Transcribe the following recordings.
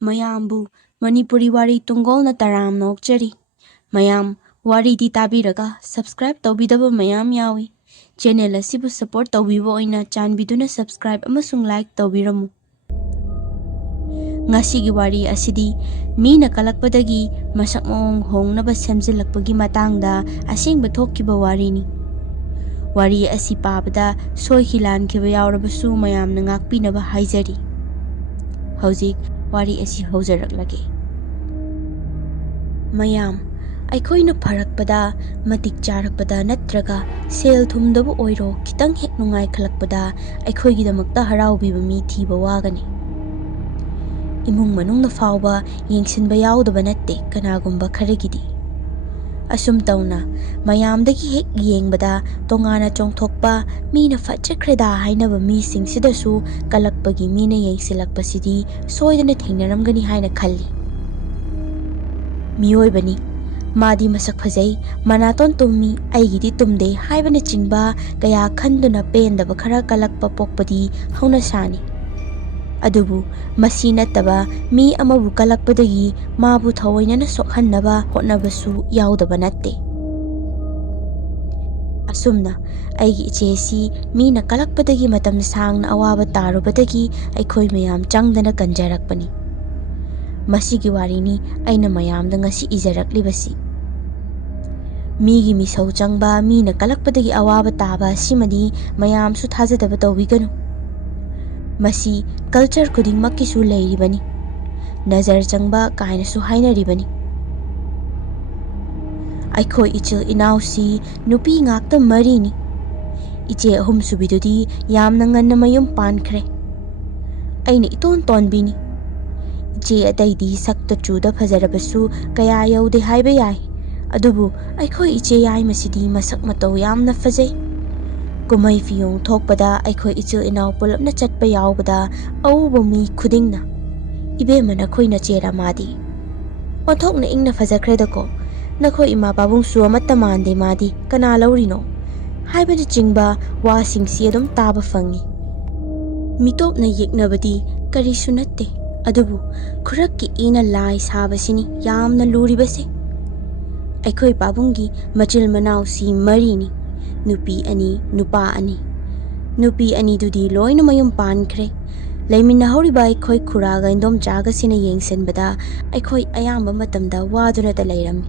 ꯃꯌꯥꯝꯕꯨ ꯃꯅꯤꯄꯨꯔꯤ ꯋꯥꯔꯤ ꯇꯨꯡꯒꯣꯜꯅ ꯇꯔꯥꯝꯅ ꯑꯣꯛꯆꯔꯤ. ꯃꯌꯥꯝ ꯋꯥꯔꯤꯗꯤ ꯇꯥꯕꯤꯔꯒ ꯁꯕꯁꯀ꯭ꯔꯥꯏꯕ ꯇꯧꯕꯤꯗꯕ ꯃꯌꯥꯝ ꯌꯥꯎꯏ. ꯆꯦꯅꯦꯜ ꯑꯁꯤꯕꯨ ꯁꯄꯣꯔꯠ ꯇꯧꯕꯤꯕ ꯑꯣꯏꯅ ꯆꯥꯟꯕꯤꯗꯨꯅ ꯁꯕꯁꯀ꯭ꯔꯥꯏꯕ ꯑꯃꯁꯨꯡ ꯂꯥꯏꯛ ꯇꯧꯕꯤꯔꯝꯃꯨ. ꯉꯁꯤꯒꯤ ꯋꯥꯔꯤ ꯑꯁꯤꯗꯤ ꯃꯤꯅ ꯀꯜꯂꯛꯄꯗꯒꯤ ꯃꯁꯛ ꯃꯑꯣꯡ ꯍꯣꯡꯅꯕ ꯁꯦꯝꯖꯤꯜꯂꯛꯄꯒꯤ ꯃꯇꯥꯡꯗ ꯑꯁꯦꯡꯕ ꯊꯣꯛꯈꯤꯕ ꯋꯥꯔꯤꯅꯤ. ꯋꯥꯔꯤ ꯑꯁꯤ ꯄꯥꯕꯗ ꯁꯣꯏꯈꯤ ꯂꯥꯟꯈꯤꯕ ꯌꯥꯎꯔꯕꯁꯨ ꯃꯌꯥꯝꯅ ꯉꯥꯛꯄꯤꯅꯕ ꯍꯥꯏꯖꯔꯤ. ꯍꯧꯖꯤꯛ ꯋꯥꯔꯤ ꯑꯁꯤ ꯍꯧꯖꯔꯛꯂꯒꯦ. ꯃꯌꯥꯝ, ꯑꯩꯈꯣꯏꯅ ꯐꯔꯛꯄꯗ, ꯃꯇꯤꯛ ꯆꯥꯔꯛꯄꯗ ꯅꯠꯇ꯭ꯔꯒ ꯁꯦꯜ ꯊꯨꯝꯗꯕꯨ ꯑꯣꯏꯔꯣ ꯈꯤꯇꯪ ꯍꯦꯛ ꯅꯨꯡꯉꯥꯏꯈꯠꯂꯛꯄꯗ ꯑꯩꯈꯣꯏꯒꯤꯗꯃꯛꯇ ꯍꯔꯥꯎꯕꯤꯕ ꯃꯤ ꯊꯤꯕ ꯋꯥꯒꯅꯤ. ꯏꯃꯨꯡ ꯃꯅꯨꯡꯅ ꯐꯥꯎꯕ ꯌꯦꯡꯁꯤꯟꯕ ꯌꯥꯎꯗꯕ ꯅꯠꯇꯦ ꯀꯅꯥꯒꯨꯝꯕ ꯈꯔꯒꯤꯗꯤ. ꯑꯁꯨꯝ ꯇꯧꯅ ꯃꯌꯥꯝꯗꯒꯤ ꯍꯦꯛ ꯌꯦꯡꯕꯗ ꯇꯣꯉꯥꯟꯅ ꯆꯣꯡꯊꯣꯛꯄ, ꯃꯤꯅ ꯐꯠꯖꯈ꯭ꯔꯦꯗꯥ ꯍꯥꯏꯅꯕ ꯃꯤꯁꯤꯡꯁꯤꯗꯁꯨ ꯀꯜꯂꯛꯄꯒꯤ ꯃꯤꯅ ꯌꯦꯡꯁꯤꯜꯂꯛꯄꯁꯤꯗꯤ ꯁꯣꯏꯗꯅ ꯊꯦꯡꯅꯔꯝꯒꯅꯤ ꯍꯥꯏꯅ ꯈꯜꯂꯤ. ꯃꯤꯑꯣꯏꯕꯅꯤ, ꯃꯥꯗꯤ ꯃꯁꯛ ꯐꯖꯩ, ꯃꯅꯥꯇꯣꯟ ꯇꯨꯝꯃꯤ, ꯑꯩꯒꯤꯗꯤ ꯇꯨꯝꯗꯦ ꯍꯥꯏꯕꯅꯆꯤꯡꯕ ꯀꯌꯥ ꯈꯟꯗꯨꯅ ꯄꯦꯟꯗꯕ ꯈꯔ ꯀꯜꯂꯛꯄ ꯄꯣꯛꯄꯗꯤ ꯍꯧꯅꯁꯥꯅꯤ. ꯑꯗꯨꯕꯨ ꯃꯁꯤ ꯅꯠꯇꯕ ꯃꯤ ꯑꯃꯕꯨ ꯀꯜꯂꯛꯄꯗꯒꯤ ꯃꯥꯕꯨ ꯊꯑꯣꯏꯅꯅ ꯁꯣꯛꯍꯟꯅꯕ ꯍꯣꯠꯅꯕꯁꯨ ꯌꯥꯎꯗꯕ ꯅꯠꯇꯦ. ꯑꯁꯨꯝꯅ ꯑꯩꯒꯤ ꯏꯆꯦꯁꯤ ꯃꯤꯅ ꯀꯜꯂꯛꯄꯗꯒꯤ ꯃꯇꯝ ꯁꯥꯡꯅ ꯑꯋꯥꯕ ꯇꯥꯔꯨꯕꯗꯒꯤ ꯑꯩꯈꯣꯏ ꯃꯌꯥꯝ ꯆꯪꯗꯅ ꯀꯟꯖꯔꯛꯄꯅꯤ. ꯃꯁꯤꯒꯤ ꯋꯥꯔꯤꯅꯤ ꯑꯩꯅ ꯃꯌꯥꯝꯗ ꯉꯁꯤ ꯏꯖꯔꯛꯂꯤꯕꯁꯤ. ꯃꯤꯒꯤ ꯃꯤꯁꯧ ꯆꯪꯕ, ꯃꯤꯅ ꯀꯜꯂꯛꯄꯗꯒꯤ ꯑꯋꯥꯕ ꯇꯥꯕ ꯑꯁꯤꯃꯗꯤ ꯃꯌꯥꯝꯁꯨ ꯊꯥꯖꯗꯕ ꯇꯧꯕꯤꯒꯅꯨ. ꯃꯁꯤ ꯀꯜꯆꯔ ꯈꯨꯗꯤꯡꯃꯛꯀꯤꯁꯨ ꯂꯩꯔꯤꯕꯅꯤ. ꯅꯖꯔ ꯆꯪꯕ ꯀꯥꯏꯅꯁꯨ ꯍꯥꯏꯅꯔꯤꯕꯅꯤ. ꯑꯩꯈꯣꯏ ꯏꯆꯤꯜ ꯏꯅꯥꯎꯁꯤ ꯅꯨꯄꯤ ꯉꯥꯛꯇ 4ꯅꯤ. ꯏꯆꯦ ꯑꯍꯨꯝꯁꯨꯕꯤꯗꯨꯗꯤ ꯌꯥꯝꯅ ꯉꯟꯅ ꯃꯌꯨꯝ ꯄꯥꯟꯈ꯭ꯔꯦ. ꯑꯩꯅ ꯏꯇꯣꯟ ꯇꯣꯟꯕꯤꯅꯤ. ꯏꯆꯦ ꯑꯇꯩꯗꯤ ꯁꯛꯇ ꯆꯨꯗ ꯐꯖꯔꯕꯁꯨ ꯀꯌꯥ ꯌꯧꯗꯦ ꯍꯥꯏꯕ ꯌꯥꯏ. ꯑꯗꯨꯕꯨ ꯑꯩꯈꯣꯏ ꯏꯆꯦ ꯌꯥꯏꯃꯁꯤꯗꯤ ꯃꯁꯛ ꯃꯇꯧ ꯌꯥꯝꯅ ꯐꯖꯩ. ꯀꯨꯝꯍꯩ ꯐꯤꯌꯣꯡ ꯊꯣꯛꯄꯗ ꯑꯩꯈꯣꯏ ꯏꯆꯤꯜ ꯏꯅꯥꯎ ꯄꯨꯂꯞꯅ ꯆꯠꯄ ꯌꯥꯎꯕꯗ ꯑꯎꯕ ꯃꯤ ꯈꯨꯗꯤꯡꯅ "ꯏꯕꯦꯝꯃ ꯅꯈꯣꯏ ꯅꯆꯦꯔꯥ ꯃꯥꯗꯤ? ꯑꯣꯟꯊꯣꯛꯅ ꯏꯪꯅ ꯐꯖꯈ꯭ꯔꯦꯗꯀꯣ. ꯅꯈꯣꯏ ꯏꯃꯥ ꯄꯥꯕꯨꯡꯁꯨ ꯑꯃꯠꯇ ꯃꯥꯟꯗꯦ ꯃꯥꯗꯤ, ꯀꯅꯥ ꯂꯧꯔꯤꯅꯣ?" ꯍꯥꯏꯕꯅꯆꯤꯡꯕ ꯋꯥꯁꯤꯡꯁꯤ ꯑꯗꯨꯝ ꯇꯥꯕ ꯐꯪꯏ. ಮಿತೋꯞꯅ ꯌꯦꯛꯅꯕꯗꯤ ꯀꯔꯤꯁꯨ ꯅꯠꯇꯦ. ꯑꯗꯨꯕꯨ ꯈꯨꯔꯛꯀꯤ ꯏꯅ ꯂꯥꯏ ꯁꯥꯕꯁꯤꯅꯤ ꯌꯥꯝꯅ ꯂꯨꯔꯤꯕꯁꯦ. ꯑꯩꯈꯣꯏ ꯄꯥꯕꯨꯡꯒꯤ ꯃꯆꯤꯜ ꯃꯅꯥꯎꯁꯤ 4ꯅꯤ. ꯅꯨꯄꯤ 2, ꯅꯨꯄꯥ 2. ꯅꯨꯄꯤ 2ꯗꯨꯗꯤ ꯂꯣꯏꯅ ꯃꯌꯨꯝ ꯄꯥꯟꯈ꯭ꯔꯦ. ꯂꯩꯃꯤꯟꯅꯍꯧꯔꯤꯕ ꯑꯩꯈꯣꯏ ꯈꯨꯔꯥꯒ ꯏꯟꯗꯣꯝꯆꯥꯒꯁꯤꯅ ꯌꯦꯡꯁꯤꯟꯕꯗ ꯑꯩꯈꯣꯏ ꯑꯌꯥꯝꯕ ꯃꯇꯝꯗ ꯋꯥꯗꯨꯅꯇ ꯂꯩꯔꯝꯃꯤ.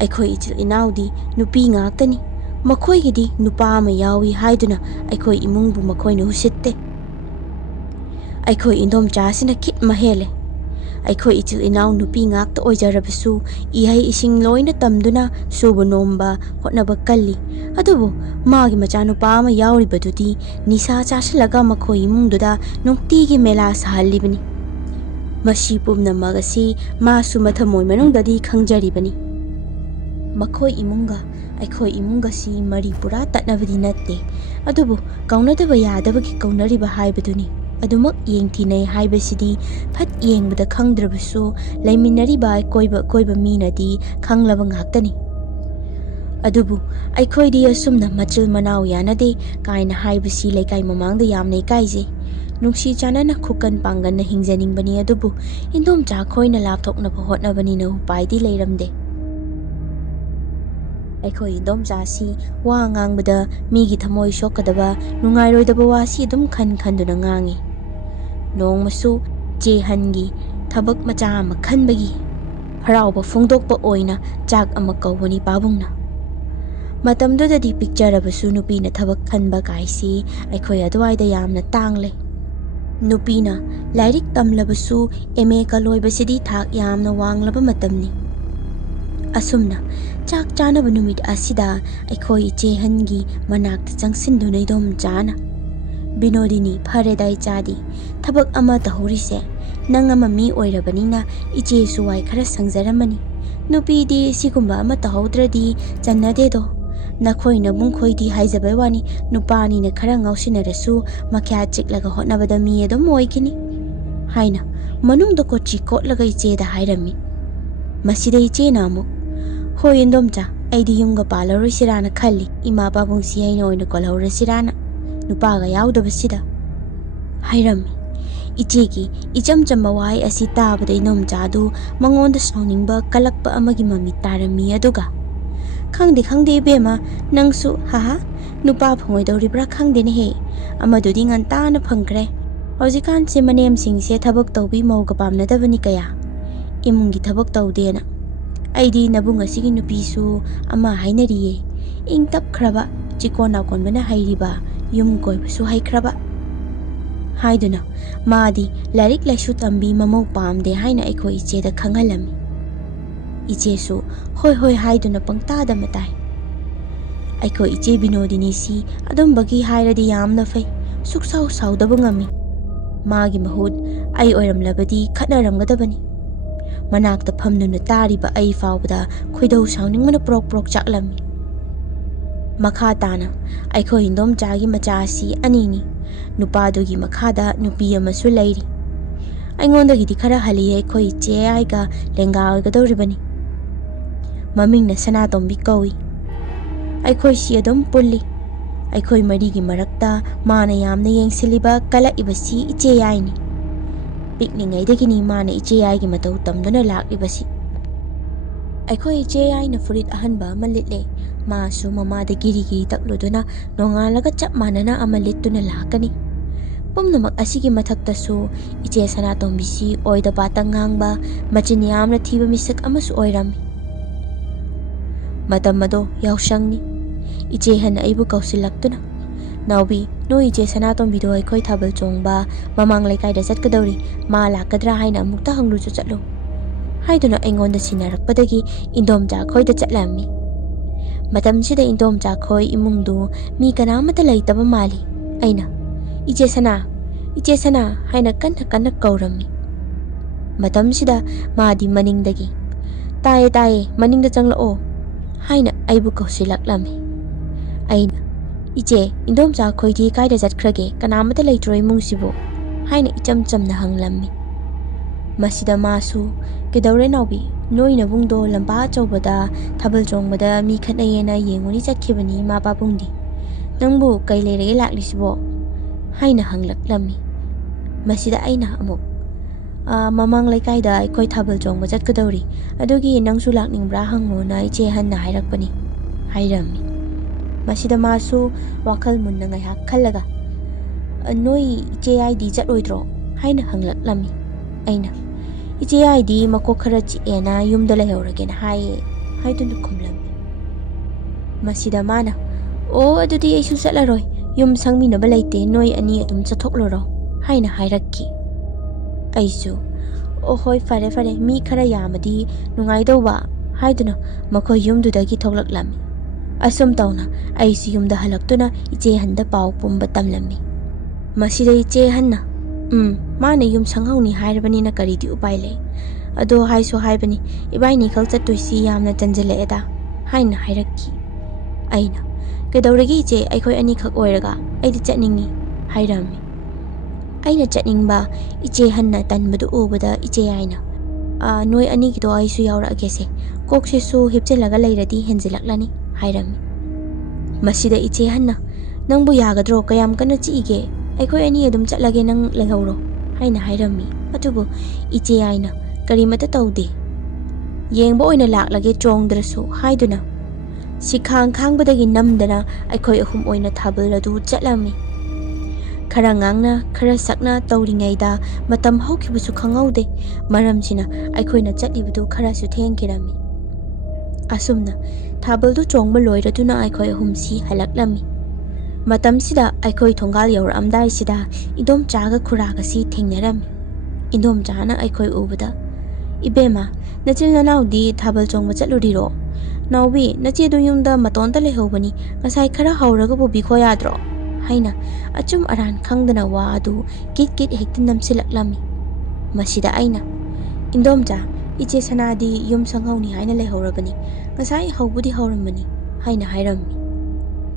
ꯑꯩꯈꯣꯏ ꯏꯆꯤꯜ ꯏꯅꯥꯎꯗꯤ ꯅꯨꯄꯤ ꯉꯥꯛꯇꯅꯤ. ꯃꯈꯣꯏꯒꯤꯗꯤ ꯅꯨꯄꯥ ꯑꯃ ꯌꯥꯎꯏ ꯍꯥꯏꯗꯨꯅ ꯑꯩꯈꯣꯏ ꯏꯃꯨꯡꯕꯨ ꯃꯈꯣꯏꯅ ꯎꯁꯤꯠꯇꯦ. ꯑꯩꯈꯣই ꯏꯟꯗꯣꯝꯆꯥꯁꯤꯅ ꯈꯤꯠꯃ ꯍꯦꯜꯂꯦ. ꯑꯩꯈꯣꯏ ꯏꯆꯤꯜ ꯏꯅꯥꯎ ꯅꯨꯄꯤ ꯉꯥꯛꯇ ꯑꯣꯏꯖꯔꯕꯁꯨ ꯏꯍꯩ ꯏꯁꯤꯡ ꯂꯣꯏꯅ ꯇꯝꯗꯨꯅ ꯁꯨꯕ ꯅꯣꯝꯕ ꯍꯣꯠꯅꯕ ꯀꯜꯂꯤ. ꯑꯗꯨꯕꯨ ꯃꯥꯒꯤ ꯃꯆꯥꯅꯨꯄꯥ ꯑꯃ ꯌꯥꯎꯔꯤꯕꯗꯨꯗꯤ ꯅꯤꯁꯥ ꯆꯥꯁꯤꯜꯂꯒ ꯃꯈꯣꯏ ꯏꯃꯨꯡꯗꯨꯗ ꯅꯨꯡꯇꯤꯒꯤ ꯃꯦꯂꯥ ꯁꯥꯍꯜꯂꯤꯕꯅꯤ. ꯃꯁꯤ ꯄꯨꯝꯅꯃꯛ ꯑꯁꯤ ꯃꯥꯁꯨ ꯃꯊꯃꯣꯏ ꯃꯅꯨꯡꯗꯗꯤ ꯈꯪꯖꯔꯤꯕꯅꯤ. ꯃꯈꯣꯏ ꯏꯃꯨꯡꯒ ꯑꯩꯈꯣꯏ ꯏꯃꯨꯡꯒꯁꯤ ꯃꯔꯤ ꯄꯨꯔꯥ ꯇꯠꯅꯕꯗꯤ ꯅꯠꯇꯦ. ꯑꯗꯨꯕꯨ ꯀꯧꯅꯗꯕ ꯌꯥꯗꯕꯒꯤ ꯀꯧꯅꯔꯤꯕ ꯍꯥꯏꯕꯗꯨꯅꯤ. ꯑꯗꯨꯃꯛ ꯌꯦꯡꯊꯤꯅꯩ ꯍꯥꯏꯕꯁꯤꯗꯤ ꯐꯠ ꯌꯦꯡꯕꯗ ꯈꯪꯗ꯭ꯔꯕꯁꯨ ꯂꯩꯃꯤꯟꯅꯔꯤꯕ ꯑꯀꯣꯏꯕ ꯃꯤꯅꯗꯤ ꯈꯪꯂꯕ ꯉꯥꯛꯇꯅꯤ. ꯑꯗꯨꯕꯨ ꯑꯩꯈꯣꯏꯗꯤ ꯑꯁꯨꯝꯅ ꯃꯆꯤꯜ ꯃꯅꯥꯎ ꯌꯥꯅꯗꯦ ꯀꯥꯏꯅ ꯍꯥꯏꯕꯁꯤ ꯂꯩꯀꯥꯏ ꯃꯃꯥꯡꯗ ꯌꯥꯝꯅ ꯏꯀꯥꯏꯖꯩ. ꯅꯨꯡꯁꯤ ꯆꯥꯟꯅꯅ ꯈꯨꯀꯟ ꯄꯥꯡꯒꯟꯅ ꯍꯤꯡꯖꯅꯤꯡꯕꯅꯤ. ꯑꯗꯨꯕꯨ ꯏꯟꯗꯣꯝꯆꯥ ꯈꯣꯏꯅ ꯂꯥꯞꯊꯣꯛꯅꯕ ꯍꯣꯠꯅꯕꯅꯤꯅ ꯎꯄꯥꯏꯗꯤ ꯂꯩꯔꯝꯗꯦ. ꯑꯩꯈꯣꯏ ꯏꯟꯗꯣꯝꯆꯥꯁꯤ ꯋꯥ ꯉꯥꯡꯕꯗ ꯃꯤꯒꯤ ꯊꯃꯣꯏ ꯁꯣꯛꯀꯗꯕ, ꯅꯨꯡꯉꯥꯏꯔꯣꯏꯗꯕ ꯋꯥꯁꯤ ꯑꯗꯨꯝ ꯈꯟꯗꯨꯅ ꯉꯥꯡꯏ. ꯅꯣꯡꯃꯁꯨ ꯆꯦꯍꯟꯒꯤ ꯊꯕꯛ ꯃꯆꯥ ꯑꯃ ꯈꯟꯕꯒꯤ ꯍꯔꯥꯎꯕ ꯐꯣꯡꯗꯣꯛꯄ ꯑꯣꯏꯅ ꯆꯥꯛ ꯑꯃ ꯀꯧꯕꯅꯤ ꯄꯥꯕꯨꯡꯅ. ꯃꯇꯝꯗꯨꯗꯗꯤ ꯄꯤꯛꯆꯔꯕꯁꯨ ꯅꯨꯄꯤꯅ ꯊꯕꯛ ꯈꯟꯕ ꯀꯥꯏꯁꯤ ꯑꯩꯈꯣꯏ ꯑꯗꯨꯋꯥꯏꯗ ꯌꯥꯝꯅ ꯇꯥꯡꯂꯦ. ꯅꯨꯄꯤꯅ ꯂꯥꯏꯔꯤꯛ ꯇꯝꯂꯕꯁꯨ MA ꯂꯣꯏꯕꯁꯤꯗꯤ ꯊꯥꯛ ꯌꯥꯝꯅ ꯋꯥꯡꯂꯕ ꯃꯇꯝꯅꯤ. ꯑꯁꯨꯝꯅ ꯆꯥꯛ ꯆꯥꯅꯕ ꯅꯨꯃꯤꯠ ꯑꯁꯤꯗ ꯑꯩꯈꯣꯏ ꯏꯆꯦꯍꯟꯒꯤ ꯃꯅꯥꯛꯇ ꯆꯪꯁꯤꯟꯗꯨꯅ ꯏꯟꯗꯣꯝꯆꯥꯅ "ꯕꯤꯅꯣꯗꯤꯅꯤ, ꯐꯔꯦꯗꯥ ꯏꯆꯥꯗꯤ, ꯊꯕꯛ ꯑꯃ ꯇꯧꯍꯧꯔꯤꯁꯦ. ꯅꯪ ꯑꯃ ꯃꯤ ꯑꯣꯏꯔꯕꯅꯤꯅ ꯏꯆꯦꯁꯨ ꯋꯥꯏ ꯈꯔ ꯁꯪꯖꯔꯝꯃꯅꯤ. ꯅꯨꯄꯤꯗꯤ ꯁꯤꯒꯨꯝꯕ ꯑꯃ ꯇꯧꯍꯧꯗ꯭ꯔꯗꯤ ꯆꯟꯅꯗꯦꯗꯣ. ꯅꯈꯣꯏ ꯅꯕꯨꯡꯈꯣꯏꯗꯤ ꯍꯥꯏꯖꯕꯩ ꯋꯥꯅꯤ, ꯅꯨꯄꯥꯅꯤꯅ ꯈꯔ ꯉꯥꯎꯁꯤꯟꯅꯔꯁꯨ ꯃꯈ꯭ꯌꯥ ꯆꯤꯛꯂꯒ ꯍꯣꯠꯅꯕꯗ ꯃꯤ ꯑꯗꯨꯝ ꯑꯣꯏꯈꯤꯅꯤ" ꯍꯥꯏꯅ ꯃꯅꯨꯡꯗ ꯀꯣꯠꯆꯤ ꯀꯣꯠꯂꯒ ꯏꯆꯦꯗ ꯍꯥꯏꯔꯝꯃꯤ. ꯃꯁꯤꯗ ꯏꯆꯦꯅ ꯑꯃꯨꯛ "ꯍꯣꯏ ꯏꯟꯗꯣꯝꯆꯥ, ꯑꯩꯗꯤ ꯌꯨꯝꯒ ꯄꯥꯜꯂꯔꯣꯏꯁꯤꯔꯥꯅ ꯈꯜꯂꯤ. ꯏꯃꯥ ꯄꯥꯕꯨꯡꯁꯤ ꯑꯩꯅ ꯑꯣꯏꯅ ꯀꯣꯜꯍꯧꯔꯁꯤꯔꯥꯅ, ꯅꯨꯄꯥꯒ ꯌꯥꯎꯗꯕꯁꯤꯗ" ꯍꯥꯏꯔꯝꯃꯤ. Ichegi icham chamba wai asi tabada inomchadu mangonda sauningba kalakpa amagi mami tarami aduga khangde ibema nangsu haha nupa phongoidoribra khangde ne he amadudi nganta na phangkre hojikan se manem singse thabak tawbi mauga pamnadabani kaya imungi thabak tawdena aidi nabung asigi nupisu ama hainariye ing tap khraba chikona konbana hairiba yum koibusu haikraba haiduna maadi larik laisu tambi mamau pamde haina aikoi icheda khangalami ichesu hoi haiduna pangtada matai aikoi iche binodini si adum bagi hairadi yamna fai suksau saudaba ngami maagi mahud ai oiram labadi khatnaramgadabani manakta phamnuna tariba ai faubada khoidau sauningmana prok chaklami makha tana aikoi hindom chagi macha si anini nupadugi makhada nupi amasu lairi aingondagidi khara hali aikoi che aiga lenga oigadoribani mamingna sanatombi kawi aikoi si adum pulli aikoi marigi marakta mana yamna yengsiliba kala ibasi iche yaini pikningaidagini mana iche yaigi matau tamduna laklibasi aikoi iche yaina furit ahanba malitle masu mamada girigi takluduna nongalaga chap manana amalittuna lakani pumnamak asigi mathaktasu iche sanatombisi oida batang ngangba machin yamna thiba misak amasu oirami matamado yausangni iche han aibu kausilaktuna naubi no iche sanatombido aikoi thabal chongba mamang laikai da chatkadauri ma lakadra haina amukta hangru chatlo haiduna aingonda sinarakpadagi indomcha khoi da chatlami matamsida indomcha khoi imungdu mi kanamata laitaba mali aina iche sana haina kanna kaurami matamsida maadi maningdagi taye maningda changlao haina aibu kausilaklami aina iche indomcha khoidi kaida jatkrage kanamata leitro imungsibo haina icham chamna hanglammi masida masu kedaure naubi noina bungdo lamba chawbada thabal chongbada mi khanayena yengoni chakhibani ma babungdi nangbu kailere laklisibo haina hanglaklammi masida aina amuk mamang laikaida aikoi thabal chongba chatkadauri adugi nangsu lakningbra hangona iche hanna hairakpani hairami masida masu wakal munna ngai khallaga noi iche aidi chatloidro haina hanglaklammi aina iche aidi mako khara chi ena yumda lehorage na haidunu khumlammi masida mana o adudi aisu chatlaroi yum sangmina balaite noi ani adum chathokloro haina hairakki aisu o hoi fare mi khara yamadi nungaidauba haiduna mako yumdudagi thoklaklammi asum tauna aisi yumda halaktuna iche handa pau pumba tamlammi masida iche hanna mana yum sanghauni hairabani na karidi upai le ado haiso haibani ibaini khal chattuisi yamna tanjaleeda haina hairakki aina kedauragi iche aikoi ani khak oiraga aidi chatningi hairami aina chatningba iche hanna tanbadu ubada iche aina noi ani gido aisu yauragese kokse su hipchelaga leiradi henjilaklani hairami masida iche hanna nangbu yagadro kayam kana chiige aikoi ani adum chatlage nang lehoro haina hairami atubu iche aina karimata tawde yengba oina laklage chongdrasu haiduna sikhang-khangbadagi namdana aikoi ahum oina thabal adu chatlami khara ngangna khara sakna tawringaida matam haukibusu khangaude maramsina aikoina chatlibadu khara su thengkirami asumna thabaldu chongba loiraduna aikoi ahumsi halaklami matamsida aikoi thongal yauramdai sida idom chaga khuraga si thengnarami indom chana aikoi ubada ibema nachil nanaudi thabal chongba chatluriro naubi nachedu yumda matonta lehobani ngasai khara hauraga bobi khoyadro haina achum aran khangdana wa adu kit hekta namsilaklami masida aina indomcha iche sanadi yum sanghauni haina lehorabani ngasai haubudi hauramani haina hairammi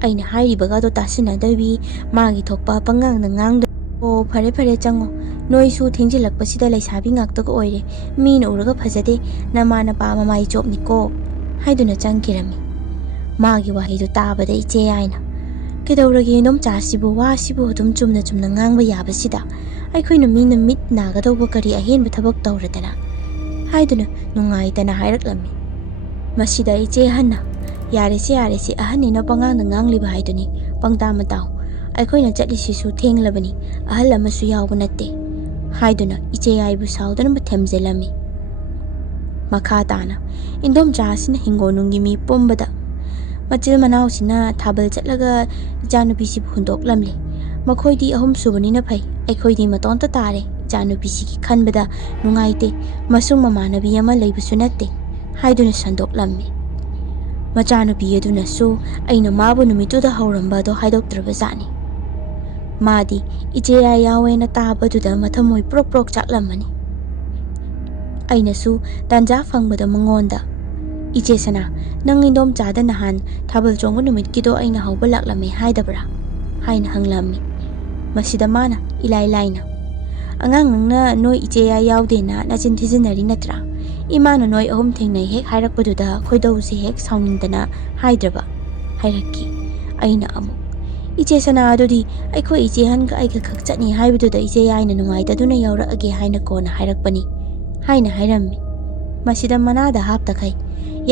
aina hairibaga do tasinadabi magi thokpa pangang na ngangda o phare chango noi su thengjilakpasida leisabi ngakta ko oire mi na uraga phajade namana pa mamai chopni ko haiduna changkirami magi wahidu tabada iche aina kedauragi nom chasibu wasibu dum chumna ngangba yabasida ꯑꯩꯈꯣꯏꯅ ꯃꯤꯅ ꯃꯤꯠ ꯅꯥꯒꯗꯧꯕ ꯀꯔꯤ ꯑꯍꯦꯟꯕ ꯊꯕꯛ ꯇꯧꯔꯗꯅ ꯍꯥꯏꯗꯨꯅ ꯅꯨꯡꯉꯥꯏꯇꯅ ꯍꯥꯏꯔꯛꯂꯝꯃꯤ꯫ ꯃꯁꯤꯗ ꯏꯆꯦ ꯑꯍꯟꯅ ꯌꯥꯔꯦꯁꯦ ꯑꯍꯟꯅꯤꯅ ꯄꯉꯥꯡꯗ ꯉꯥꯡꯂꯤꯕ ꯍꯥꯏꯗꯨꯅꯤ, ꯄꯪꯇꯥ ꯃꯇꯥꯎ, ꯑꯩꯈꯣꯏꯅ ꯆꯠꯂꯤꯁꯤꯁꯨ ꯊꯦꯡꯂꯕꯅꯤ, ꯑꯍꯜ ꯑꯃꯁꯨ ꯌꯥꯎꯕ ꯅꯠꯇꯦ ꯍꯥꯏꯗꯨꯅ ꯏꯆꯦ ꯌꯥꯏꯕꯨ ꯁꯥꯎꯗꯅꯕ ꯊꯦꯝꯖꯤꯜꯂꯝꯃꯤ꯫ ꯃꯈꯥ ꯇꯥꯅ ꯏꯟꯗꯣꯝꯆꯥ ꯑꯁꯤꯅ ꯍꯤꯡꯒꯣꯜꯅꯨꯡꯒꯤ ꯃꯤ ꯄꯨꯝꯕꯗ ꯃꯆꯤꯜ ꯃꯅꯥꯎꯁꯤꯅ ꯊꯥꯕꯜ ꯆꯠꯂꯒ ꯏꯆꯥꯅꯨꯄꯤꯁꯤꯕꯨ ꯍꯨꯟꯗꯣꯛꯂꯝꯂꯦ, ꯃꯈꯣꯏꯗꯤ ꯑꯍꯨꯝ ꯁꯨꯕꯅꯤꯅ ꯐꯩ, ꯑꯩꯈꯣꯏꯗꯤ ꯃꯇꯣꯟꯇ ꯇꯥꯔꯦ, ꯏꯆꯥꯅꯨꯄꯤꯁꯤꯒꯤ ꯈꯟꯕꯗ ꯅꯨꯡꯉꯥꯏꯇꯦ, ꯃꯁꯨꯡ ꯃꯃꯥꯟꯅꯕꯤ ꯑꯃ ꯂꯩꯕꯁꯨ ꯅꯠꯇꯦ ꯍꯥꯏꯗꯨꯅ ꯁꯟꯗꯣꯛꯂꯝꯃꯤ꯫ ꯃꯆꯥꯅꯨꯄꯤ ꯑꯗꯨꯅꯁꯨ ꯑꯩꯅ ꯃꯥꯕꯨ ꯅꯨꯃꯤꯠꯇꯨꯗ ꯍꯧꯔꯝꯕ ꯑꯗꯣ ꯍꯥꯏꯗꯣꯛꯇ꯭ꯔꯕꯖꯥꯠꯅꯤ꯫ ꯃꯥꯗꯤ ꯏꯆꯦ ꯌꯥꯏ ꯌꯥꯎꯋꯦꯅ ꯇꯥꯕꯗꯨꯗ ꯃꯊꯃꯣꯏ ꯄ꯭ꯔꯣꯛ ꯄ꯭ꯔꯣꯛ ꯆꯥꯛꯂꯝꯃꯅꯤ꯫ ꯑꯩꯅꯁꯨ ꯇꯥꯟꯖꯥ ꯐꯪꯕꯗ ꯃꯉꯣꯟꯗ ꯏꯆꯦ ꯁꯅꯥ, ꯅꯪ ꯏꯟꯗꯣꯝꯆꯥꯗ ꯅꯍꯥꯟ ꯊꯥꯕꯜ ꯆꯣꯡꯕ ꯅꯨꯃꯤꯠꯀꯤꯗꯣ ꯑꯩꯅ ꯍꯧꯕ ꯂꯥꯛꯂꯝꯃꯦ ꯍꯥꯏꯗꯕ꯭ꯔꯥ ꯍꯥꯏꯅ ꯍꯪꯂꯝꯃꯤ꯫ ꯃꯁꯤꯗ ꯃꯥꯅ ꯏꯂꯥꯏ ꯂꯥꯏꯅ ꯑꯉꯥꯡ ꯅꯪꯅ ꯅꯣꯏ ꯏꯆꯦ ꯌꯥꯏ ꯌꯥꯎꯗꯦꯅ ꯅꯆꯤꯟ ꯊꯤꯖꯤꯟꯅꯔꯤ ꯅꯠꯇ꯭ꯔꯥ, ꯏꯃꯥꯅ ꯅꯣꯏ ꯑꯍꯨꯝ ꯊꯦꯡꯅꯩ ꯍꯦꯛ ꯍꯥꯏꯔꯛꯄꯗꯨꯗ ꯈꯣꯏꯗꯧꯁꯦ ꯍꯦꯛ ꯁꯥꯎꯅꯤꯡꯗꯅ ꯍꯥꯏꯗ꯭ꯔꯕ ꯍꯥꯏꯔꯛꯈꯤ꯫ ꯑꯩꯅ ꯑꯃꯨꯛ ꯏꯆꯦ ꯁꯅꯥ ꯑꯗꯨꯗꯤ ꯑꯩꯈꯣꯏ ꯏꯆꯦ ꯑꯍꯟꯒ ꯑꯩꯒ ꯈꯛ ꯆꯠꯅꯤ ꯍꯥꯏꯕꯗꯨꯗ ꯏꯆꯦ ꯌꯥꯏꯅ ꯅꯨꯡꯉꯥꯏꯇꯗꯨꯅ ꯌꯥꯎꯔꯛꯑꯒꯦ ꯍꯥꯏꯅ ꯀꯣꯟꯅ ꯍꯥꯏꯔꯛꯄꯅꯤ ꯍꯥꯏꯅ ꯍꯥꯏꯔꯝꯃꯤ꯫ ꯃꯁꯤꯗ ꯃꯅꯥꯗ ꯍꯥꯞꯇꯈꯩ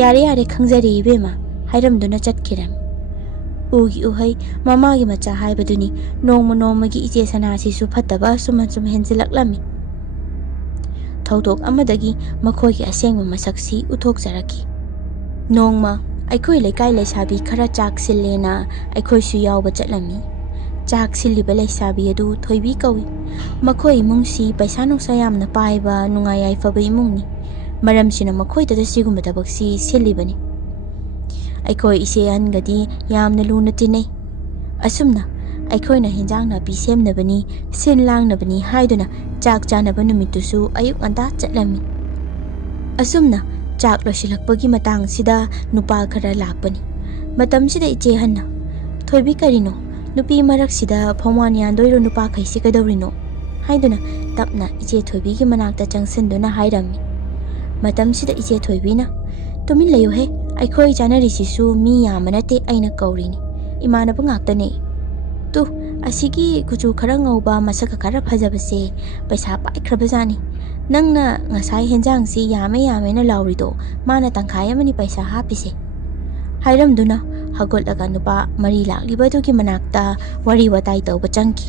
ꯌꯥꯔꯦ ꯈꯪꯖꯔꯦ ꯏꯕꯦꯝꯃ ꯍꯥꯏꯔꯝꯗꯨꯅ ꯆꯠꯈꯤꯔꯝꯃꯤ꯫ ꯎꯒꯤ ꯎꯍꯩ ꯃꯃꯥꯒꯤ ꯃꯆꯥ ꯍꯥꯏꯕꯗꯨꯅꯤ, ꯅꯣꯡꯃ ꯅꯣꯡꯃꯒꯤ ꯏꯆꯦ ꯁꯅꯥꯁꯤꯁꯨ ꯐꯠꯇꯕ ꯁꯨꯝ ꯍꯦꯟꯖꯤꯜꯂꯛꯂꯝꯃꯤ꯫ ꯊꯧꯗꯣꯛ ꯑꯃꯗꯒꯤ ꯃꯈꯣꯏꯒꯤ ꯑꯁꯦꯡꯕ ꯃꯁꯛꯁꯤ ꯎꯠꯊꯣꯛꯆꯔꯛꯈꯤ꯫ ꯅꯣꯡꯃ ꯑꯩꯈꯣꯏ ꯂꯩꯀꯥꯏ ꯂꯩꯁꯥꯕꯤ ꯈꯔ ꯆꯥꯛ ꯁꯤꯜꯂꯦꯅ ꯑꯩꯈꯣꯏꯁꯨ ꯌꯥꯎꯕ ꯆꯠꯂꯝꯃꯤ꯫ ꯆꯥꯛ ꯁꯤꯜꯂꯤꯕ ꯂꯩꯁꯥꯕꯤ ꯑꯗꯨ ꯊꯣꯏꯕꯤ ꯀꯧꯏ꯫ ꯃꯈꯣꯏ ꯏꯃꯨꯡꯁꯤ ꯄꯩꯁꯥ ꯅꯨꯡꯁꯥ ꯌꯥꯝꯅ ꯄꯥꯏꯕ ꯅꯨꯡꯉꯥꯏ ꯌꯥꯏꯐꯕ ꯏꯃꯨꯡꯅꯤ, ꯃꯔꯝꯁꯤꯅ ꯃꯈꯣꯏꯗꯨꯗ ꯁꯤꯒꯨꯝꯕ ꯊꯕꯛꯁꯤ ꯁꯤꯜꯂꯤꯕꯅꯤ꯫ ꯑꯩꯈꯣꯏ ꯏꯆꯦ ꯑꯍꯟꯒꯗꯤ ꯌꯥꯝꯅ ꯂꯨꯅ ꯇꯤꯟꯅꯩ꯫ ꯑꯁꯨꯝꯅ ꯑꯩꯈꯣꯏꯅ ꯍꯦꯟꯖꯥꯡ ꯅꯥꯄꯤ ꯁꯦꯝꯅꯕꯅꯤ, ꯁꯤꯟ ꯂꯥꯡꯅꯕꯅꯤ ꯍꯥꯏꯗꯨꯅ ꯆꯥꯛ ꯆꯥꯅꯕ ꯅꯨꯃꯤꯠꯇꯨꯁꯨ ꯑꯌꯨꯛ ꯉꯟꯇꯥ ꯆꯠꯂꯝꯃꯤ꯫ ꯑꯁꯨꯝꯅ ꯆꯥꯛ ꯂꯣꯏꯁꯤꯜꯂꯛꯄꯒꯤ ꯃꯇꯥꯡꯁꯤꯗ ꯅꯨꯄꯥ ꯈꯔ ꯂꯥꯛꯄꯅꯤ꯫ ꯃꯇꯝꯁꯤꯗ ꯏꯆꯦ ꯑꯍꯟꯅ ꯊꯣꯏꯕꯤ ꯀꯔꯤꯅꯣ, ꯅꯨꯄꯤ ꯃꯔꯛꯁꯤꯗ ꯐꯧꯃꯥꯟ ꯌꯥꯟꯗꯣꯏꯔꯣ ꯅꯨꯄꯥꯈꯩꯁꯤ ꯀꯩꯗꯧꯔꯤꯅꯣ ꯍꯥꯏꯗꯨꯅ ꯇꯞꯅ ꯏꯆꯦ ꯊꯣꯏꯕꯤꯒꯤ ꯃꯅꯥꯛꯇ ꯆꯪꯁꯤꯟꯗꯨꯅ ꯍꯥꯏꯔꯝꯃꯤ꯫ ꯃꯇꯝꯁꯤꯗ ꯏꯆꯦ ꯊꯣꯏꯕꯤꯅ ꯇꯨꯃꯤꯟ ꯂꯩꯌꯨꯍꯦ, ꯑꯩꯈꯣꯏ ꯆꯥꯅꯔꯤꯁꯤꯁꯨ ꯃꯤ ꯌꯥꯝꯕ ꯅꯠꯇꯦ, ꯑꯩꯅ ꯀꯧꯔꯤꯅꯤ, ꯏꯃꯥꯟꯅꯕ ꯉꯥꯛꯇꯅꯦ꯫ ꯇꯨ ꯑꯁꯤꯒꯤ ꯀꯨꯆꯨ ꯈꯔ ꯉꯧꯕ ꯃꯁꯛꯀ ꯈꯔ ꯐꯖꯕꯁꯦ ꯄꯩꯁꯥ ꯄꯥꯏꯈ꯭ꯔꯕꯖꯥꯠꯅꯤ, ꯅꯪꯅ ꯉꯁꯥꯏ ꯍꯦꯟꯖꯥꯡꯁꯤ ꯌꯥꯝꯃꯦꯅ लाउरिदो माना तंखाय अमनि पैसा हापिसे हाइरमदुना हगोटलगा नुपा मरी लाक्लिबदुगी मनाक्ता वरी वताई तौबा चंकी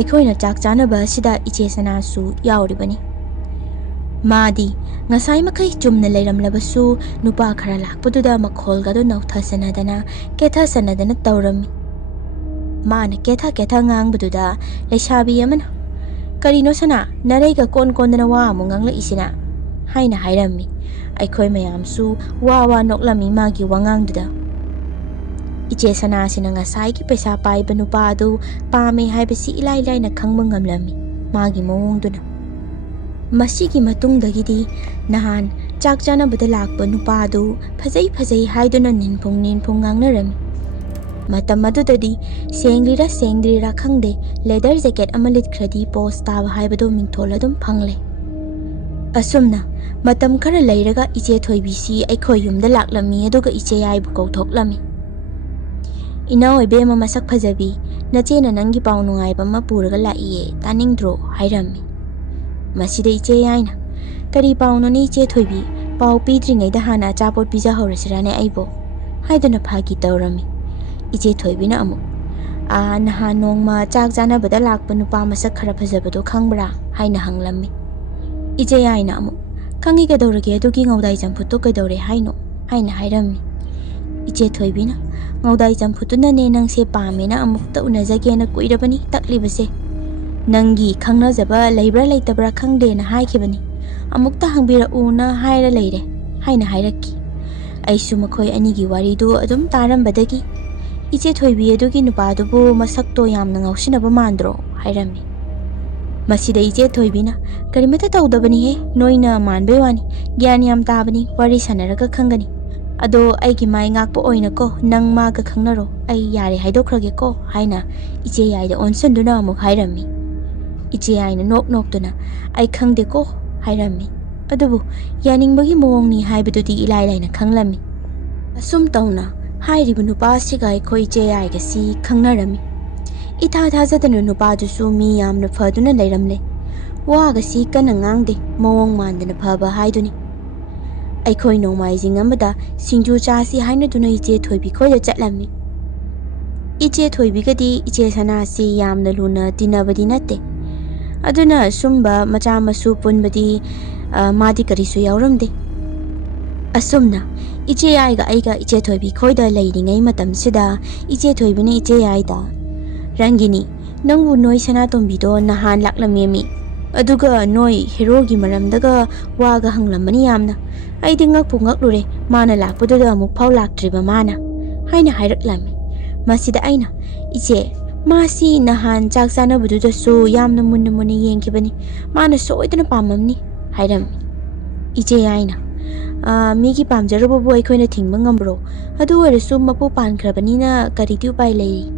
अखोइना चाक चानबा सिदा इचे सनासु याउरिबनी मादी ngasai makai chumna leiramlabasु nupa khara lakpaduda makholgado nauthasana kethasanadana tawrami mana ketha ngangbaduda leisabi amana karino sana naraiga kon-kondana wa amu ngangla isina haina hairami aikhoi mayamsu wa noklami magi wangangduda iche sana sina ngasai ki paisa paiba nupa adu pame haibasi ilai laina khangba ngamlami magi mawongduna masigi matungdagidi nahan chak chanabada lakpa nupa adu phajai haiduna ninphung ngangnarami matam adudadi sengdrira khangde leather jacket amalit khradi post taba haibado mingthol adum phangle asumna matam khara leiraga iche thoibisi aikhoi yumda laklami aduga iche yaibu kauthoklammi inau ibema masak phajabi nachena nangi pau nungaiba ma puraga laiye taningdro hairammi masida iche yaina kari pau no ni iche thoibi pau pidringai da hana chapot pija horasirane aibo haiduna phagi tawrami iche thoibina amu naha nongma chak jana bada lakpa nupa masak khara phajabado khangbra haina hanglammi iche yaina amu khangi kadorage adugi ngaudai jamputto kadore haino haina hairammi iche thoibina ngaudai jamputuna ne nangse pamena amukta unajage na kuirabani taklibase nangi khangna jaba leibra leitabra khangde na haikhibani amukta hangbira una haira leire haina hairakki aisu makhoi anigi waridu adum tarambadagi iche thoibi adugi nupadubu masakto yamna ngausinaba mandro hairammi masida iche thoibina karimata tawdabani he noina manbe wani gyan yam tabani wari sanaraga khangani ado aigi mai ngakpo oina ko nang ma ga khangnaro ai yare haidokrage ko haina iche yaida onsanduna amuk hairammi iche yaina nokduna ai khangde ko hairammi adubu yaningbagi mawongni haibadudi ilai laina khanglammi asum tawna hairibu nupa siga aikhoi iche yaiga si khangnarami Itha thajadana nupadusu mi yamna phaduna leiramle. Wagasi kana ngangde mawong mandana phaba haiduni. Aikhoi nongmaijing amada singju chasi hainaduna iche thoibi khoida chatlammi. Iche thoibi gadi iche sanasi yamna luna tinabadi natte. Aduna sumba macha masu punbadi madi karisu yauramde. Asumna iche aiga iche thoibi khoida leiringai matamsida iche thoibini iche aida Rangini nangbu noi sanatombido nahan laklammi aduga noi herogi maramdaga waga hanglamani yamna aidi ngakpu ngaklure mana lakpaduda amuk phau laktriba mana haina hairaklammi masida aina iche masi nahan chak chanabududasu yamna munna munna yengkibani mana soidana pamamni hairammi iche aina migi pamjarabu aikoina thingba ngambro adu oirasu mapu pankhrabanina karidi upai lei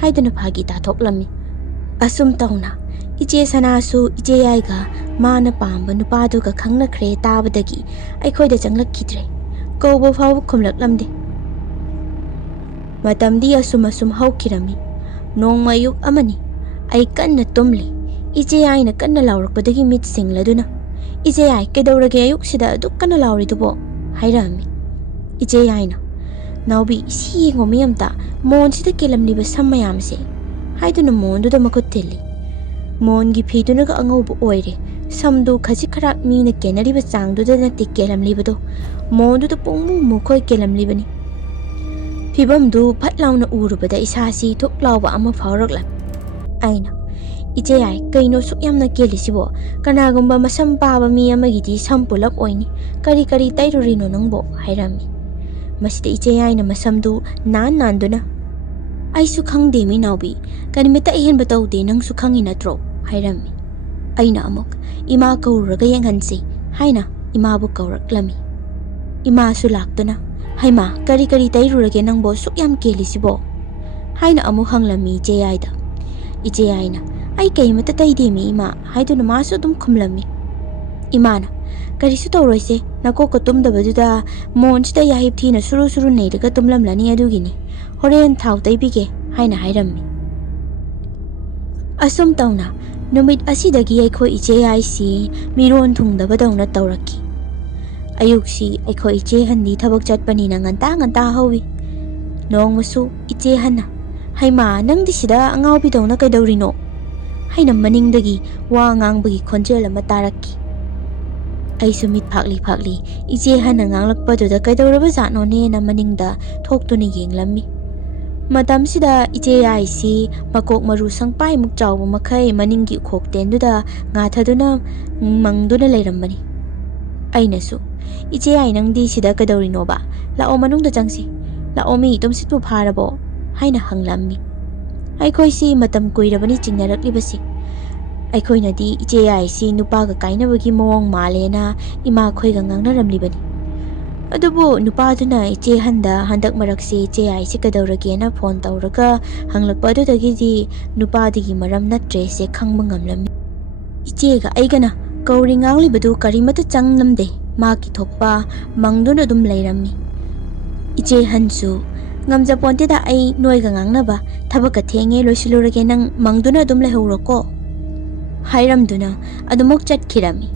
haidana phagi tathoklammi asum tauna iche sanasu iche yaiga mana pamba nupaduga khangnakhre tabadagi aikoida changlakidre kouba phau khumlaklamde matamdi asum haukirami nongmayuk amani ai kanna tumli iche yaina kanna laurakpadagi mit singladuna iche yai kedaurage ayuk sida dukkana lauridubo hairami iche yaina naubi si ngomiyamta mon sida kelamliba samayamse haiduna monduda makuttilli mongi phidunaga angaubu oire samdu khajikharak mina kenariba changduda natti kelamlibado monduda pungmu mukhoi kelamlibani phibamdu phatlauna urubada isasi thoklawba ama phaurakla aina iche yai kaino sukyamna kelisibo kanagumba masam paba mi amagidi sampulap oini kari tairurino nangbo hairami masida iche yaina masamdu nanduna aisu khangde mi naubi kanimita ihenba tawde nangsu khangi natro hairami aina amuk ima kauraga yenghansi haina imabu kauraklami ima su laktuna haima kari tairurage nangbo sukyam kelisibo haina amu hanglami iche yaida iche yaina ai kaimata taidemi ima haiduna masu dum khumlami imana karisu tawroise nakoko tumdabaduda monchida yahib thina suru neiraga tumlamlani adugini horen thau taibige haina hairammi asum tauna numit asidagi aiko iche yaisi miron thungdabadawna tawraki ayuksi aiko iche handi thabak chatpanina nganta hawi nongmasu iche hanna haima nangdi sida angawbidawna kaidawrino haina maningdagi wa ngangbagi khonjel ama tarakki aisu mit phakli iche hana nganglakpaduda kaidawraba zatnone na maningda thoktuna yenglammi matamsida iche yaisi makok maru sangpai muk chawba makhai maninggi khoktenduda ngathaduna mangduna leirambani ainasu iche yai nangdi sida kaidawrinoba lao manungda changsi lao mi tumsitpu pharabo haina hanglammi aikoisi matam kuirabani chingnaraklibasi aikoinadi iche yaisi nupaga kainabagi mawong malena ima khoiga ngangnaramlibani adubu nupaduna iche handak marakse iche yaisi kadawragena phone tawraga hanglakpadudagidi nupadigi maram natre se khangba ngamlami ichega aigana kauri nganglibadu karimata changlamde maki thokpa mangduna dum leirammi iche hansu ngamjaponteda ai noiga ngangnaba thabaka thenge loisilurage nang mangduna dum lehoroko hairamduna adumok chatkhirami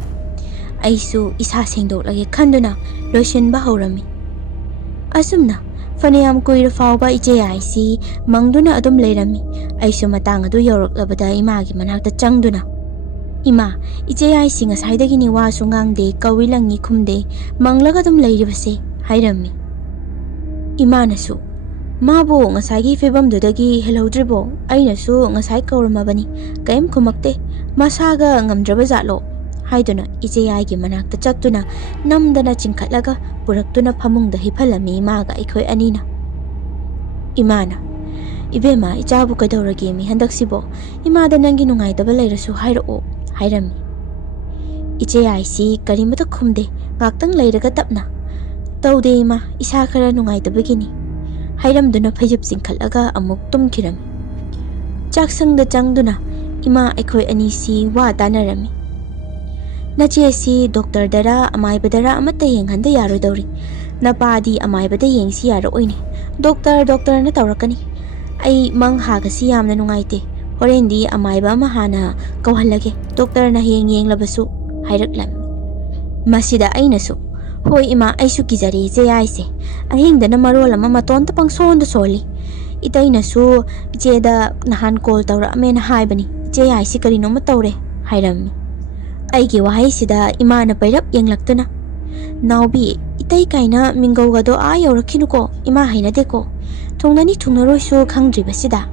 aisu isa sengdoklage khanduna loisinba haurami asumna faniyam kuira fawba iche yaisi mangduna adum leirami aisu matang adu yoroklabada imagi manakta changduna ima iche yaisi ngasaidagini wasu ngangde kawilangi khumde manglaga dum leiribase hairami imanasu mabu ngasagi fibamdudagi helhodribo ainasu ngasai kauramabani kaim khumakte masaga ngamdraba zatlo haiduna iche yaigi manakta chattuna namdana chingkhatlaga puraktuna phamungda hiphalami maga aikhoi anina imana ibema ichabu kadawrage mi handaksibo imada nangi nungaidaba leirasu hairao hairami iche yaisi karimata khumde ngaktang leiraga tapna tawde ima isa khara nungaidabagini hairamduna phajib chingkhatlaga amuk tumkhirami chaksangda changduna ima aikhoi anisi wa tanarami nachesi doctor dara amai badara amata yenghanda yarodori napadi amai bada yengsi yaro oine doctor na tawrakani ai mang hagasi yamna nungaite Horendi amaiba ama hana kawhalage doctor na heng labasu hairaklam. Masida ainasu hoi ima aisu kizari je aise ahingda na marol ama maton ta pangson da soli itainasu jeda nahan call tawra amen haibani je aise karino ma tawre hairam. Aigi wahai sida ima na pairap yenglaktuna naubi itai kaina mingawgado a yawrakinuko ima hainadeko thungnani thungnaroi khangdri basida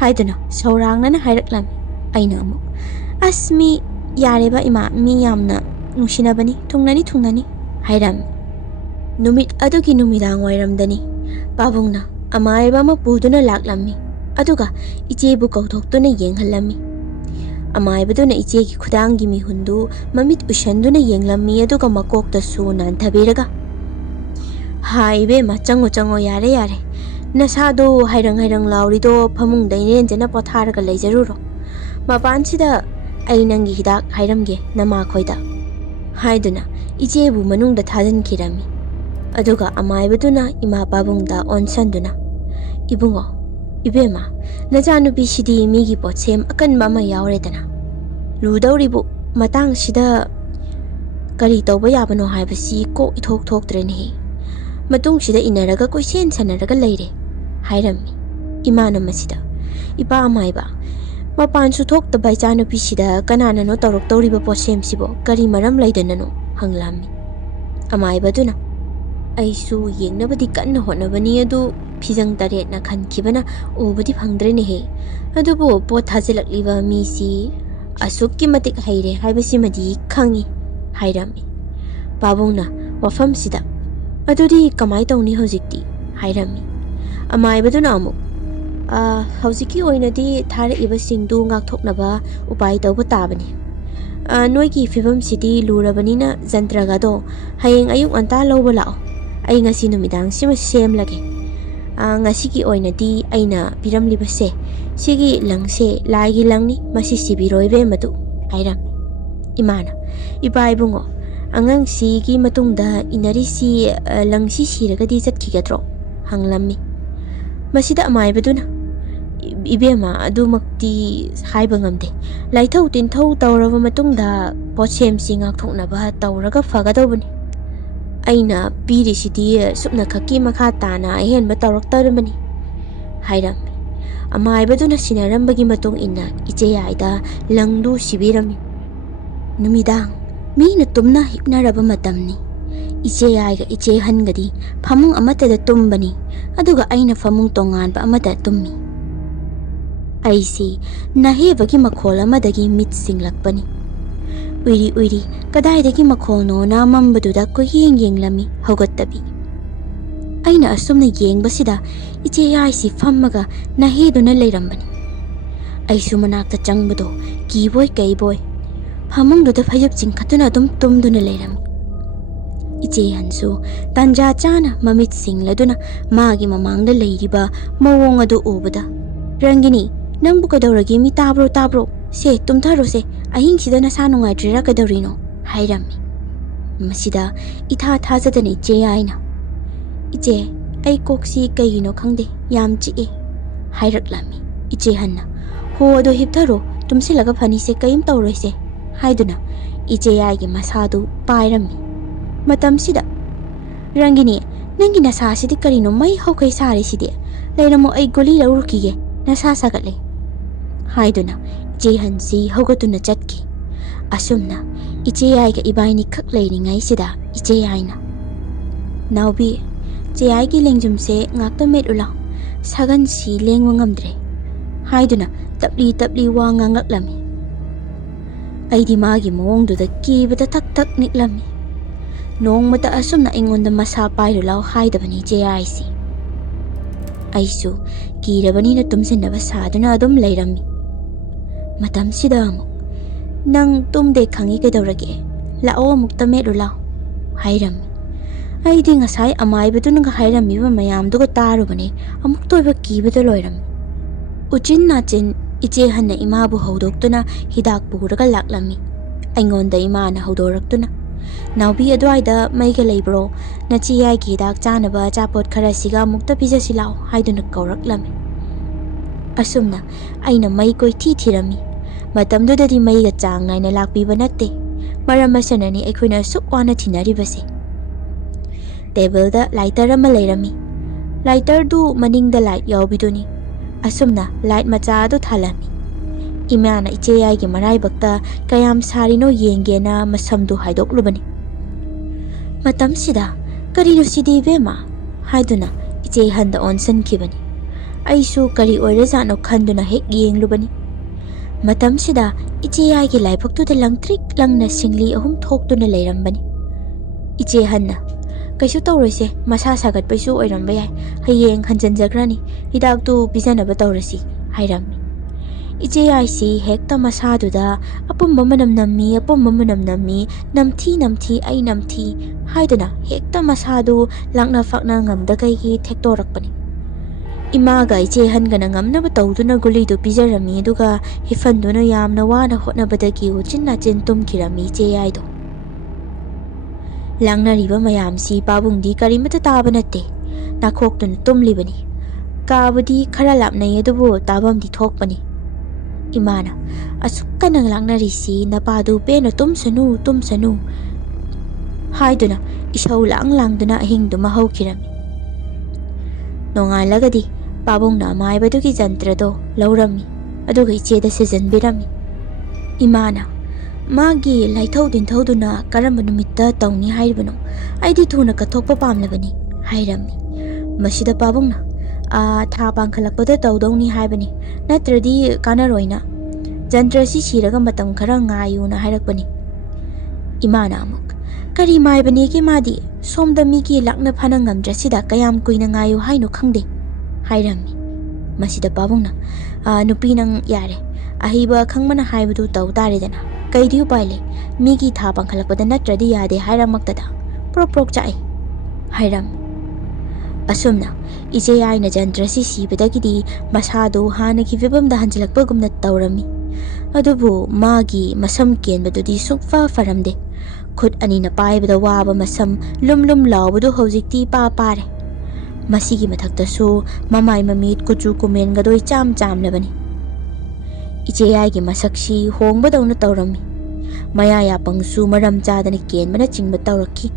haiduna saurangna na hairaklam. Aina amu asmi yareba ima mi yamna nungsinabani thungnani hairam. Numit adugi numidang wairamdani pabungna amaiba ma puduna laklammi aduga ichebu kauthoktuna yenghallammi. Amaibaduna ichegi khudangi mi hundu mamit ushanduna yenglammi aduga makokta su nanthabiraga haibe ma chango yare nasado hairang laurido phamung dainenjana potharaga leijaruro mapansida ai nangi hidak hairamge nama khoida haiduna ichebu manungda thajan kirami aduga amaibaduna ima pabungda onsanduna ibungo ibema najanupi sidi migi potsem akanba ma yawredana ludauribu matang sida kari tawba yabano haibasi ko ithok thoktreni matung sida inaraga koisen sanaraga leire hairammi. Imana masida ipa amaiba mapansu thokta ichanupi sida kanana no tawrok tawriba potsem sibo kari maram leidanano hanglammi. Amaibaduna aisu yengnabadi kanna hotnabani adu phijang taret na khankibana ubadi phangdrene he adubu pot thajelakliba misi asukki matik haire haibasi madi khangi hairammi. Pabungna wafam sida adudi kamai tawni hojikti hairammi. Amaibaduna amu hojiki oinadi tharaiba singdu ngakthoknaba upai tawba tabani. Noigi fibam sidi lurabanina jantragado hayeng ayuk anta lawba lao ai ngasi numidang sima semlage ngasigi oinadi aina piramlibase sigi langse laigi langni masi sibiroibe madu hairam. Imana ibaibungo angang sigi matungda inarisi langsi siragadi jatkigadro hanglammi. Masida amaibaduna ibema adumakti haiba ngamde laithau tinthau tawraba matungda potsem singak thoknaba tawraga fagadobani aina piri sidi supna khaki makha tana ahenba tawraktarabani hairam. Amaibaduna sinarambagi matung inna icheyaida langdu sibirami. Numidang mina tumna hipnaraba matamni icheyaiga ichehangadi phamung amatada tumbani aduga aina phamung tonganba amada tummi. Aisi nahebagi makhol amadagi mit singlakpani uiri kadaidagi makholno na mambaduda ko yenglami hogattabi. Aina asumna yengbasida icheyaisi phammaga naheduna leirambani. Aisu manakta changbado kiboy kaiboy phamungduda phayup chingkhatuna adum tumduna leirami. Ichehansu tanja chana mamit singladuna magi mamangda leiriba mawong adu ubada rangini nangbu kadawragi mi tabro se tumtharo se ahing sida nasa nungaidrira kadawrino hairammi. Masida itha thajadani iche aina iche ai koksi kaigino khangde yam chi hairaklammi. Iche hanna ho ado hiptharo tumsilaga phani se kaim tawroise haiduna iche aigi masadu pairammi. Matam sida rangini nangi nasa sidi karino mai haukai sare sidi leiramo ai goli laurukige nasa sagatle haiduna iche hansi hogatuna chatki. Asumna iche aiga ibaini khak leiringai sida iche aina naubi che aigi lengjumse ngakta metula sagan si lengwa ngamdre haiduna tapli wa ngangaklami. Aidi magi mawongduda kibada tak niklami. Nongmata asumna ingonda masa pairulaw haidabani je aisi. Aisu kirabani na tumsinaba saduna adum leirami. Matam sida amuk nang tumde khangi kadawrage lao amuk tametulaw hairami. Aidi ngasai amaibaduna nga hairamiba mayamduga tarubani amuk toiba kibada loirami. Uchin nachin iche hanna imabu haudoktuna hidak puraga laklami. Aingonda imana haudoraktuna naubi adwaida maiga leibro nachi yaigi hidak chanaba chapot khara siga mukta pijasi lao haiduna kaurak lami. Asumna aina mai koithi thirami. Matamdudadi maiga chang naina lakpiba natte. Maram asanani aikhoina suk wana thinaribase. Table da lighter ama leirami. Lighter du maningda light yaubiduni. Asumna light macha du thalami. Imana iche yai gi marai bakta kayam sarino yengena masamdu haidoklubani. Matam sida karino sidi bema haiduna iche handa onsan kibani. Aisu kari oirezano khanduna hek yenglubani. Matam sida iche yai gi laibaktu da langtrik langna singli ahum thoktuna leirambani. Iche hanna kaisu tawrese masa sagat paisu oiramba yai hayeng hanjanjagrani hidak tu pijanaba tawrasi hairammi. Iche yai si hekta masa duda apumba manam nammi namthi ai namthi haiduna hekta masa du langna fakna ngamda kai gi thektorakpani. Imaga iche hangana ngamnaba tawduna guli du pijarami duga hifanduna yamna wana hotnabadagi uchinna chin tumkirami iche yai do. Langna riba mayam si pabungdi karimata taba natte nakhokduna tumlibani. Kabudi khara lapnai adubu tabam di thokpani. Imana asukka nang langna risi napadu pena tumsanu haiduna isau langduna ahingdu mahaukirami. Nongalagadi pabungna maibadugi jantrado laurami aduga icheda sijanbirami. Imana magi laithau dinthauduna karamba numitta tawni hairibano aidi thuna kathokpa pamlabani hairami. Masida pabungna tha pangkhalakpada tawdawni haibani natradi kanaroina jantrasi siraga matam khara ngayuna hairakpani. Imana amuk kari maibani ki madi somda migi lakna phana ngamdrasida kayam kuina ngayu haino khangde hairami. Masida pabungna nupi nang yare ahiba khangmana haibadu tawdaridana kaidi upaile migi tha pangkhalakpada natradi yade hairamaktada prok chai hairam. Asumna iche yaina jantrasi sibadagidi masado hanagi vibamda hanjalakpagumna tawrami. Adubu magi masam kenbadudi sukfa faramde. Khut anina paibada waba masam lum laubadu hojikti pare. Masigi mathaktasu mamai mamit kuchu kumen gadoi cham labani. Iche yaigi masaksi hongbadawna tawrami. Maya yapangsu maram chadana kenbana chingba tawraki.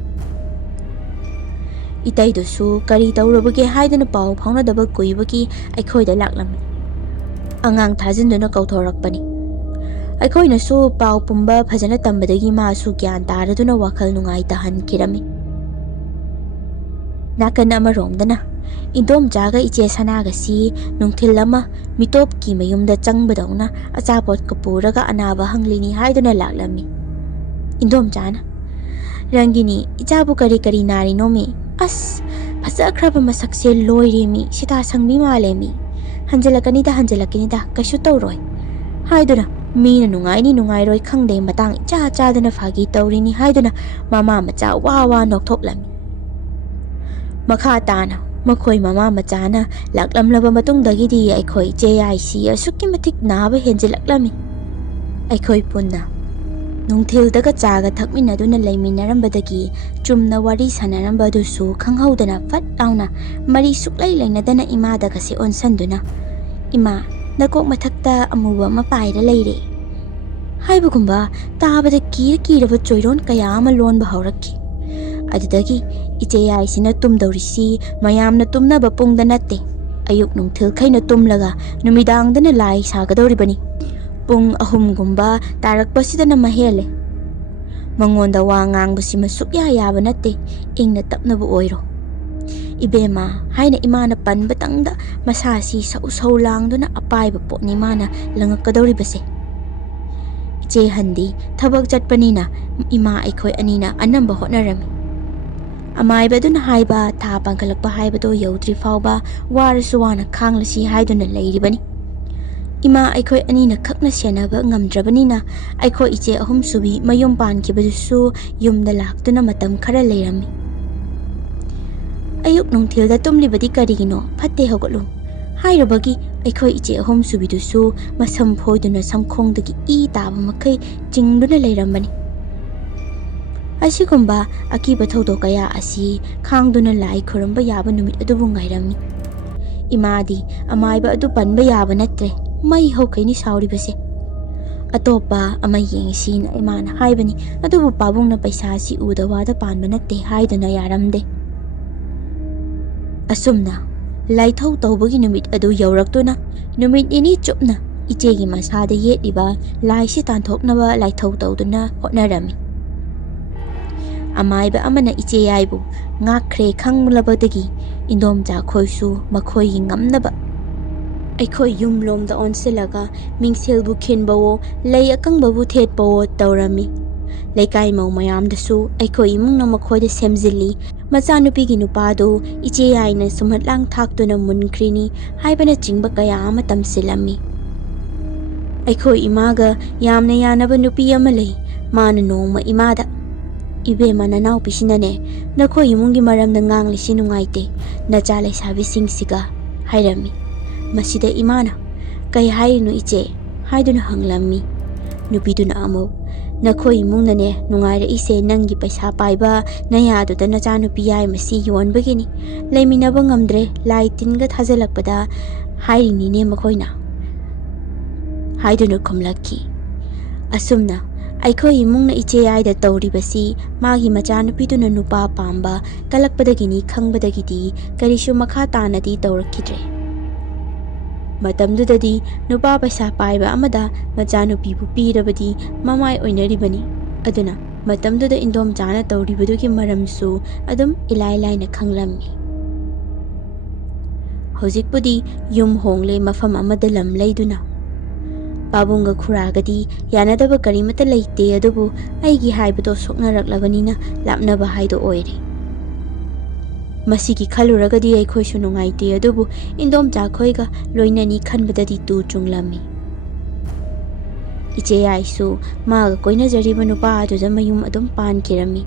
Itaidusu kari tawrabagi haidana pau phaunadaba kuibagi aikhoida laklami. Angang thajinduna kauthorakpani. Aikhoinasu pau pumba phajana tambadagi masu gyan taraduna wakhal nungai tahankirami. Nakan amaromdana indom jaga iche sanaga si nungthil lama mitop ki mayumda changbadawna achapot kapuraga anaba hanglini haiduna laklami. Indom jana rangini ichabu kari nari nomi as phajakraba masakse loiremi sita sangmi malemi hanjalakinida kaisu tawroi haiduna mina nungai roi khangde matang chadana phagi tawrini haiduna mama macha wa nokthoklami. Makha tana makhoi mama machana laklamlaba matungdagidi aikhoi JIC asukki matik naba henjalaklami. Aikhoi punna nungthildaga chaga thakminaduna leiminarambadagi chumna wari sanarambadu khanghaudana fat launa mari suklai leinadana imadaga se onsanduna ima nakok mathakta amuba mapaira leire haibugumba tabada kiraba choiron kaya ama lonba haurakki. Adudagi iche yai sina tumdawrisi mayamna tumnaba pungda natte ayuk nungthil khaina tumlaga numidangdana lai sagadawribani. Pung ahumgumba tarakpasidana mahele. Mangonda wa ngangbasima sukya yaba natte ingna tapnabu oiro. Ibema haina imana panbatangda masasi sau langduna apaiba potni mana langakadawribase. Iche handi thabak chatpanina ima aikhoi anina anamba hotnarami. Amaibaduna haiba tha pangkalakpa haibado yaudri fauba warasu wana khanglasi haiduna leiribani. Ima aikhoi anina khakna senaba ngamdrabanina aikhoi iche ahum subi mayum pankibadusu yumda laktuna matam khara leirami. Ayuk nungthilda tumlibadi karigino phatte hogolu hairabagi aikhoi iche ahum subidusu masam phoiduna samkhongdagi I taba makai chingduna leirambani. Asigumba akiba thodo kaya asi khangduna lai khuramba yaba numit adubu ngairami. Imadi amaiba adu panba yaba natre mai haukaini sauribase. Atopa ama yengsi na imana haibani adubu pabung na paisa si udawada panba natte haiduna yaramde. Asumna laithau tawbagi numit adu yawraktuna numit ini chupna ichegi masada yetliba laisi tanthoknaba laithau tawduna hotnarami. Amaiba amana iche yaibu ngakre khanglabadagi indomja khoisu makhoi ngamnaba Aikhoi yumlomda onsilaga mingselbu khinbawo lei akangbabu thetbawo tawrami. Leikai mau mayamdasu aikhoi imungna makhoida semjili machanupigi nupado iche yaina sumhatlang thaktuna munkrini haibana chingba kaya ama tamsilami. Aikhoi imaga yamna yanaba nupi ama lei mana nongma imada Ibema nanau pisinane nakhoi imungi maramda nganglisi nungaite nacha leisabisingsiga hairami. Masida imana kay hairinu iche haiduna hanglammi nupiduna amo nakhoi imungnane nungaira ise nangi paisa paiba nayaduda nacha nupi yai masi yonbagini leiminaba ngamdre laitinga thajalakpada hairinine makhoina haiduna khumlakki. Asumna aikhoi imungna iche yaida tawribasi magi macha nupiduna nupa pamba kalakpadagini khangbadagidi karishu makha tanadi tawrakkidre. Matamdudadi nupa paisa paiba amada machanupibu pirabadi mamai oinaribani aduna matamduda indom jana tawribadugi maramsu adum ilai-laina khanglammi. Hojikpudi yum hongle mafam amada lam leiduna Pabunga khuragadi yanadaba karimata leite adubu aigi haibado soknaraklabanina lapnaba haido oire. Masigi khaluragadi aikhoi su nungaite adubu indom jakhoiga loinani khanbadadi tu chunglami. Iche yaisu maga koinajariba nupa aduda mayum adum pankirami.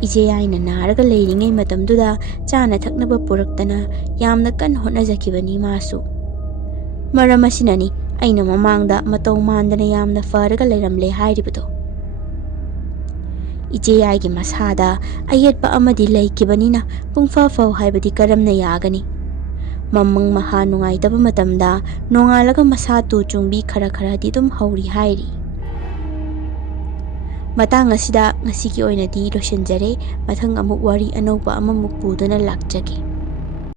Iche yaina naraga leiringai matamduda chana thaknaba puraktana yamna kan hotnajakibani masu. Maram asinani aina mamangda matau mandana yamna faraga leiramle hairibado. Iche yaigi masada ayetpa amadi leikibanina pungfa fau haibadi karamna yagani. Mamang maha nungaitaba matamda nongalaga masa tu chungbi khara di dum hauri hairi. Matang asida ngasiki oinadi losinjare mathang amuk wari anaupa amamuk puduna lakjage.